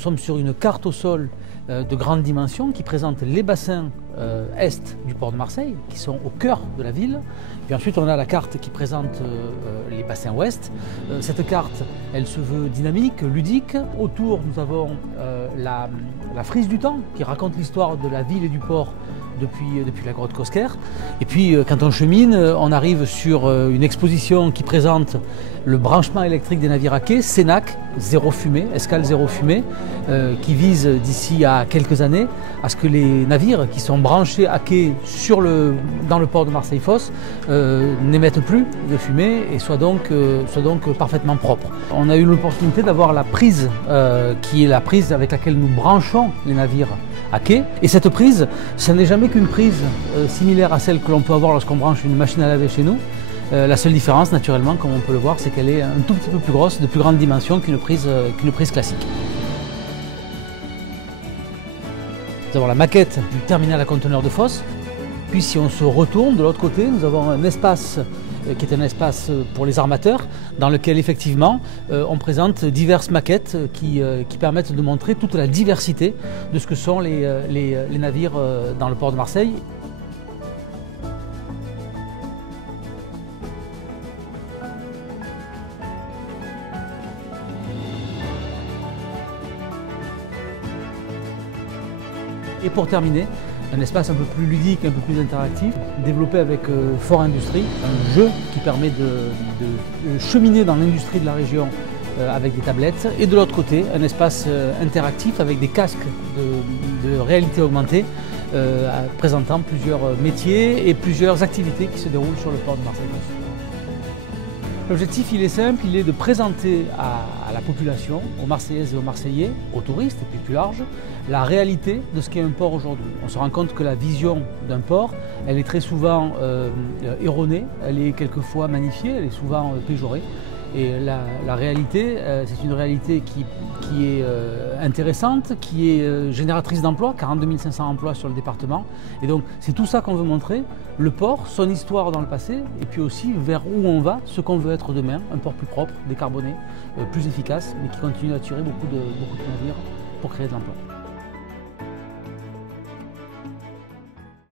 sommes sur une carte au sol de grande dimension qui présente les bassins est du port de Marseille, qui sont au cœur de la ville. Puis ensuite, on a la carte qui présente les bassins ouest. Cette carte, elle se veut dynamique, ludique. Autour, nous avons la frise du temps, qui raconte l'histoire de la ville et du port depuis la grotte Cosquer. Et puis quand on chemine, on arrive sur une exposition qui présente le branchement électrique des navires à quai, Sénac, zéro fumée, escale zéro fumée, qui vise d'ici à quelques années à ce que les navires qui sont branchés à quai dans le port de Marseille-Fos n'émettent plus de fumée et soient donc parfaitement propres. On a eu l'opportunité d'avoir la prise qui est la prise avec laquelle nous branchons les navires à quai. Et cette prise, ce n'est jamais qu'une prise similaire à celle que l'on peut avoir lorsqu'on branche une machine à laver chez nous. La seule différence, naturellement, comme on peut le voir, c'est qu'elle est un tout petit peu plus grosse, de plus grande dimension qu'une prise classique. Nous avons la maquette du terminal à conteneurs de Fos. Puis si on se retourne de l'autre côté, nous avons un espace qui est un espace pour les armateurs, dans lequel effectivement on présente diverses maquettes qui permettent de montrer toute la diversité de ce que sont les navires dans le port de Marseille. Et pour terminer, un espace un peu plus ludique, un peu plus interactif, développé avec Fort Industrie, un jeu qui permet de cheminer dans l'industrie de la région avec des tablettes. Et de l'autre côté, un espace interactif avec des casques de réalité augmentée présentant plusieurs métiers et plusieurs activités qui se déroulent sur le port de Marseille-Fos. L'objectif, il est simple, il est de présenter à la population, aux Marseillaises et aux Marseillais, aux touristes et puis plus large, la réalité de ce qu'est un port aujourd'hui. On se rend compte que la vision d'un port, elle est très souvent erronée, elle est quelquefois magnifiée, elle est souvent péjorée. Et la réalité, c'est une réalité qui est intéressante, qui est génératrice d'emplois, 42 500 emplois sur le département. Et donc c'est tout ça qu'on veut montrer, le port, son histoire dans le passé, et puis aussi vers où on va, ce qu'on veut être demain, un port plus propre, décarboné, plus efficace, mais qui continue à attirer beaucoup de navires pour créer de l'emploi.